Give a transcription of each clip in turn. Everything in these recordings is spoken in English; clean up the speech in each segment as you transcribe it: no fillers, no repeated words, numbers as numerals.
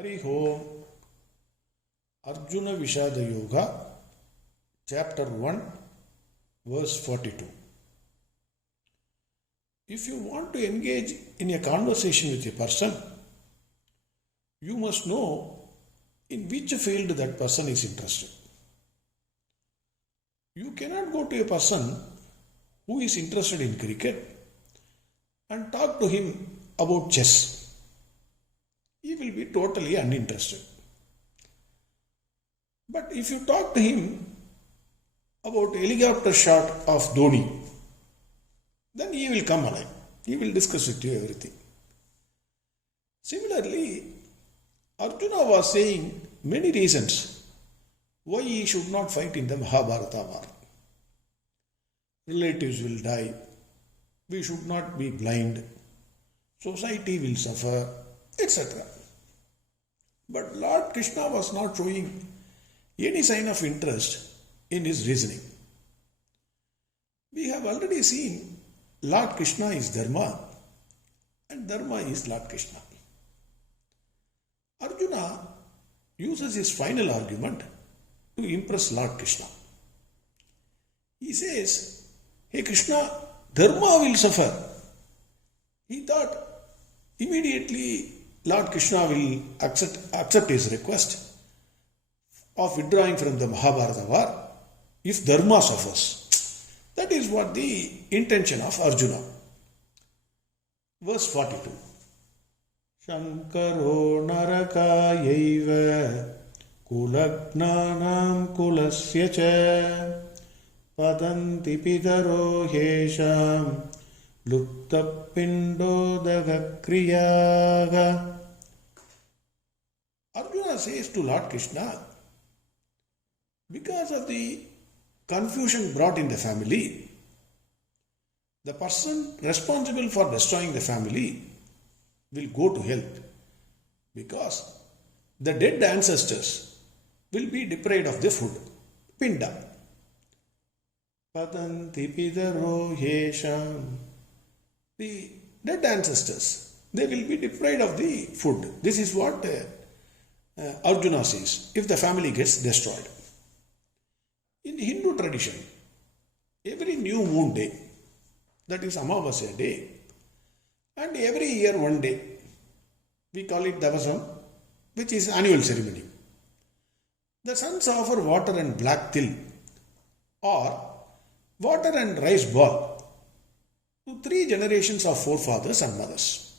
Hari Om. Arjuna Vishada Yoga, Chapter 1, verse 42. If you want to engage in a conversation with a person, you must know in which field that person is interested. You cannot go to a person who is interested in cricket and talk to him about chess. He will be totally uninterested. But if you talk to him about helicopter shot of Dhoni, then he will come alive. He will discuss with you everything. Similarly, Arjuna was saying many reasons why he should not fight in the Mahabharata war. Relatives will die. We should not be blind. Society will suffer, etc. But Lord Krishna was not showing any sign of interest in his reasoning. We have already seen Lord Krishna is Dharma and Dharma is Lord Krishna. Arjuna uses his final argument to impress Lord Krishna. He says, "Hey Krishna, Dharma will suffer." He thought immediately Lord Krishna will accept his request of withdrawing from the Mahabharata war if Dharma suffers. That is what the intention of Arjuna. Verse 42. Shankaro narakayaiva kulagnanam kulasya cha padanti pidaro hesham luttapindodagakriyaga. Arjuna says to Lord Krishna, because of the confusion brought in the family, the person responsible for destroying the family will go to hell because the dead ancestors will be deprived of the food, pinda. Padanti pidaro hesham. The dead ancestors, they will be deprived of the food. This is what Arjuna says if the family gets destroyed. In Hindu tradition, every new moon day, that is Amavasya day, and every year one day, we call it Davasam, which is annual ceremony. The sons offer water and black til or water and rice ball to 3 generations of forefathers and mothers,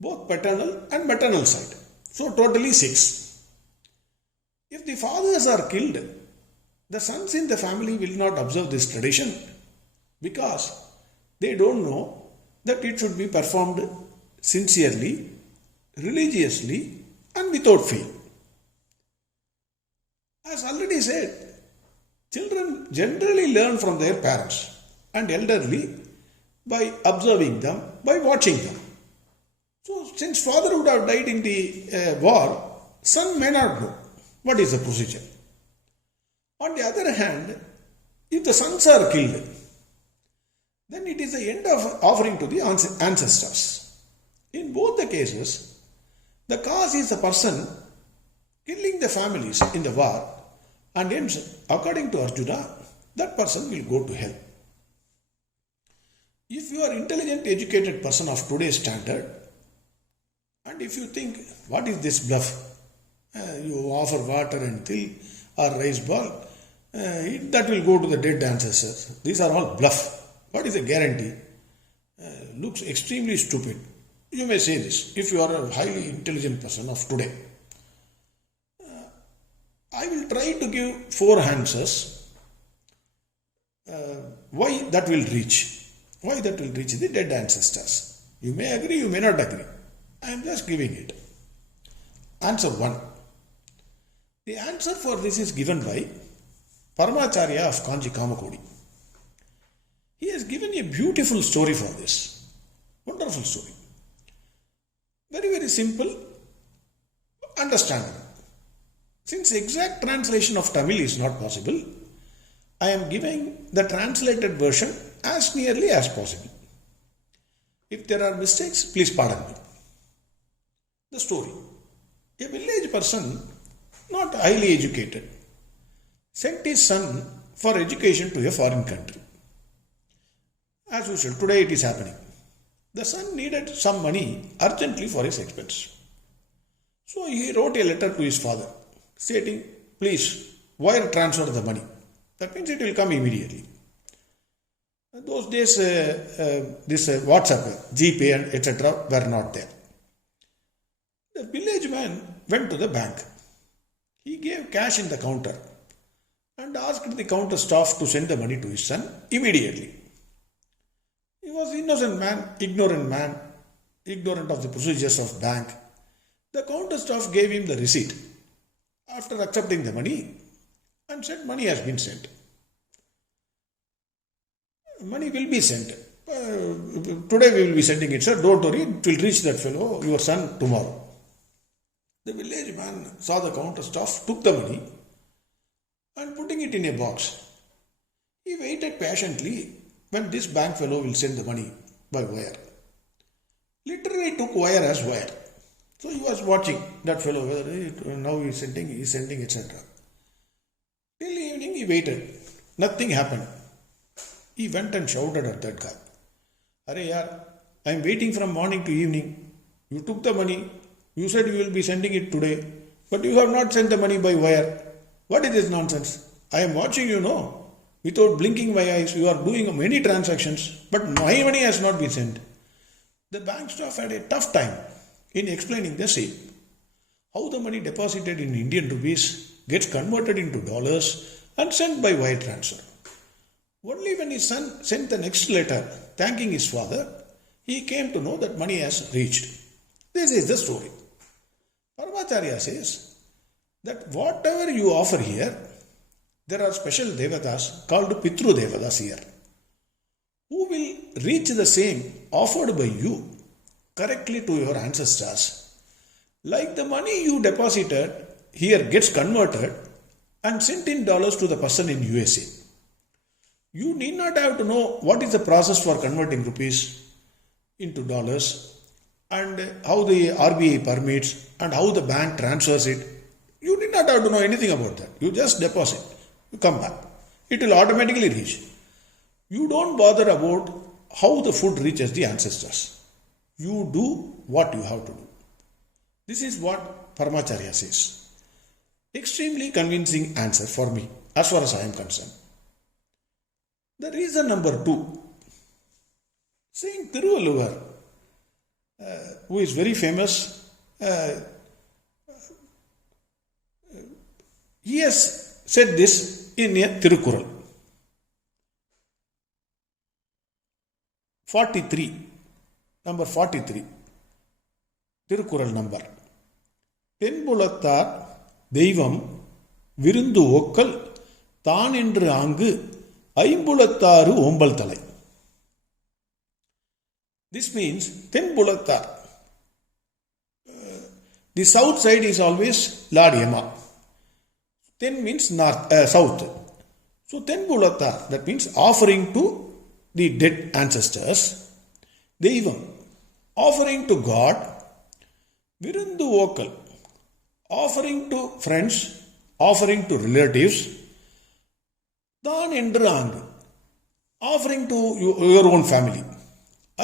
both paternal and maternal side. So totally 6. If the fathers are killed, the sons in the family will not observe this tradition because they don't know that it should be performed sincerely, religiously, and without fear. As already said, children generally learn from their parents and elderly by observing them, by watching them. So, since father would have died in the war, son may not know what is the procedure. On the other hand, if the sons are killed, then it is the end of offering to the ancestors. In both the cases, the cause is the person killing the families in the war, and hence, according to Arjuna, that person will go to hell. If you are intelligent, educated person of today's standard, and if you think, what is this bluff? You offer water and til or rice ball, that will go to the dead ancestors. These are all bluff. What is the guarantee? Looks extremely stupid. You may say this if you are a highly intelligent person of today. I will try to give 4 answers why that will reach. Why that will reach the dead ancestors. You may agree, you may not agree. I am just giving it. Answer 1. The answer for this is given by Paramacharya of Kanji Kamakodi. He has given a beautiful story for this. Wonderful story. Very, very simple, understandable. Since exact translation of Tamil is not possible, I am giving the translated version as nearly as possible. If there are mistakes, please pardon me. The story. A village person, not highly educated, sent his son for education to a foreign country. As usual, today it is happening. The son needed some money urgently for his expense. So he wrote a letter to his father stating, please wire transfer the money. That means it will come immediately. In those days, this WhatsApp, GPay and etc. were not there. The village man went to the bank. He gave cash in the counter and asked the counter staff to send the money to his son immediately. He was innocent man, ignorant of the procedures of bank. The counter staff gave him the receipt after accepting the money and said money has been sent. Money will be sent. Today we will be sending it, sir. Don't worry, it will reach that fellow, your son, tomorrow. The village man saw the counter staff, took the money and putting it in a box. He waited patiently when this bank fellow will send the money by wire. Literally took wire as wire. So he was watching that fellow, whether now he is sending, etc. Till evening he waited. Nothing happened. He went and shouted at that guy. Arey yaar, I am waiting from morning to evening. You took the money. You said you will be sending it today. But you have not sent the money by wire. What is this nonsense? I am watching you, no? Without blinking my eyes, you are doing many transactions. But my money has not been sent. The bank staff had a tough time in explaining the same. How the money deposited in Indian rupees gets converted into dollars and sent by wire transfer. Only when his son sent the next letter thanking his father, he came to know that money has reached. This is the story. Paramacharya says that whatever you offer here, there are special devatas called Pitru Devatas here, who will reach the same offered by you correctly to your ancestors. Like the money you deposited here gets converted and sent in dollars to the person in USA. You need not have to know what is the process for converting rupees into dollars and how the RBI permits and how the bank transfers it. You need not have to know anything about that. You just deposit. You come back. It will automatically reach. You don't bother about how the food reaches the ancestors. You do what you have to do. This is what Paramacharya says. Extremely convincing answer for me as far as I am concerned. The reason number 2, Saint Thiruvalluvar, who is very famous, he has said this in a Tirukural. 43, number 43, Tirukural number. தென்புலத்தார் தெய்வம் விருந்து ஒக்கல் தான் என்று ஆங்கு ஐம்புலத்தாறு ஓம்பல் தலை. This means தென்புலத்தார். The south side is always Lord Yama. Ten means north, south. So தென்புலத்தார், that means offering to the dead ancestors. Deivam, offering to God. Virundu okal, offering to friends, offering to relatives. Than endru aangu, offering to your own family.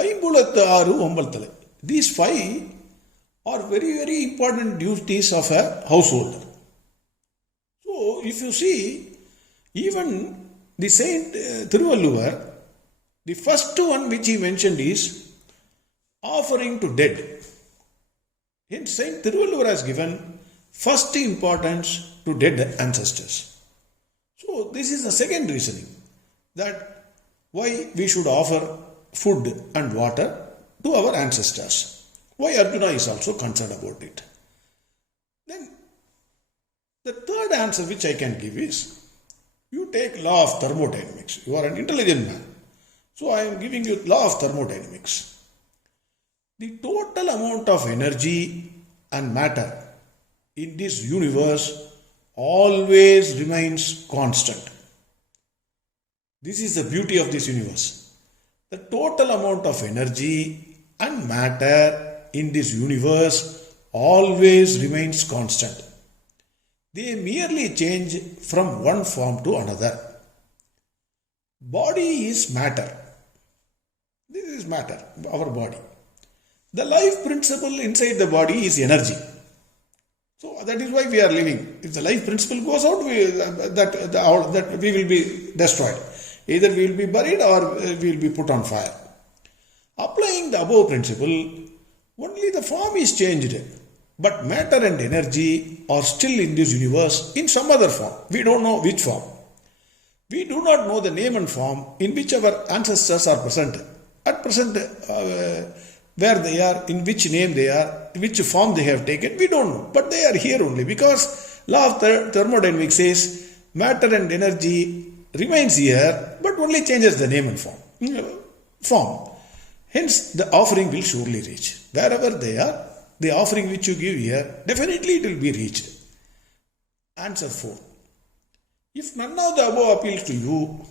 Aimbulathu aaru ombalthalai. These 5 are very, very important duties of a householder. So, if you see, even the Saint Thiruvalluvar, the first one which he mentioned is offering to dead. Hence, Saint Thiruvalluvar has given first importance to dead ancestors. So, this is the second reasoning that why we should offer food and water to our ancestors. Why Arjuna is also concerned about it. Then, the third answer which I can give is, you take law of thermodynamics. You are an intelligent man. So, I am giving you law of thermodynamics. The total amount of energy and matter in this universe always remains constant. This is the beauty of this universe. The total amount of energy and matter in this universe always remains constant. They merely change from one form to another. Body is matter. This is matter, our body. The life principle inside the body is energy. So that is why we are living. If the life principle goes out, that we will be destroyed. Either we will be buried or we will be put on fire. Applying the above principle, only the form is changed, but matter and energy are still in this universe in some other form. We don't know which form. We do not know the name and form in which our ancestors are present. At present, where they are, in which name they are, which form they have taken, we don't know. But they are here only because law of thermodynamics says matter and energy remains here, but only changes the name and form. Hence, the offering will surely reach. Wherever they are, the offering which you give here, definitely it will be reached. Answer 4. If none of the above appeals to you,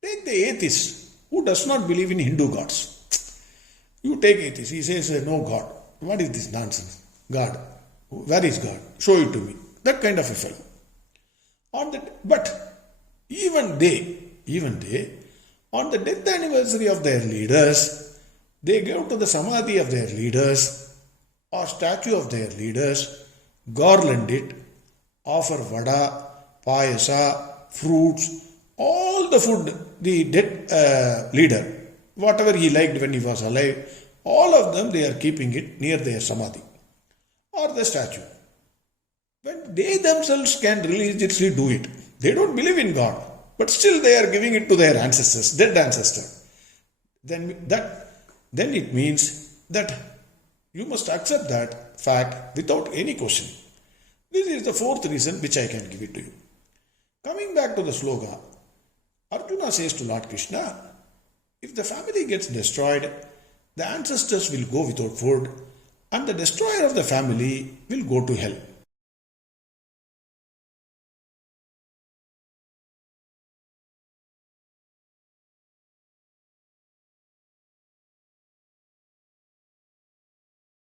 take the atheist who does not believe in Hindu gods. You take atheist, he says, no God. What is this nonsense? God. Where is God? Show it to me. That kind of a fellow. But even they, on the death anniversary of their leaders, they go to the samadhi of their leaders or statue of their leaders, garland it, offer vada, payasa, fruits, all the food the dead leader, whatever he liked when he was alive, all of them they are keeping it near their samadhi or the statue. When they themselves can religiously do it, they don't believe in God, but still they are giving it to their ancestors, dead ancestor. Then it means that you must accept that fact without any question. This is the fourth reason which I can give it to you. Coming back to the sloka, Arjuna says to Lord Krishna, if the family gets destroyed, the ancestors will go without food and the destroyer of the family will go to hell.